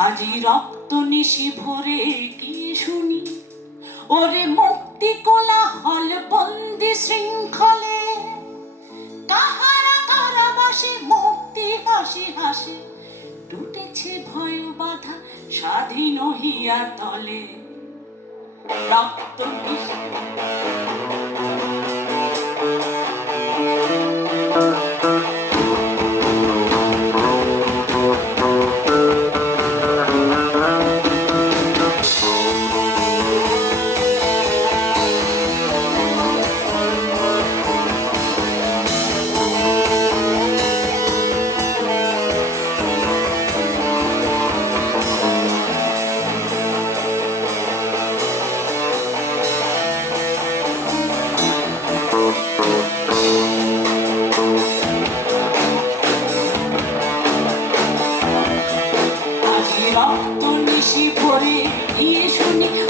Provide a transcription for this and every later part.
আজি রক্ত নিশি ভরে কি শুনি? ওরে মুক্তি কোলা হল বন্দি শৃঙ্খলে। কাহারা কারাবাসে মুক্তি হাসি হাসি। টুটেছে ভয় বাধা স্বাধীন হিয়া তলে। রক্ত নিশি খুশি ভরে গিয়ে শুনি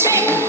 sing.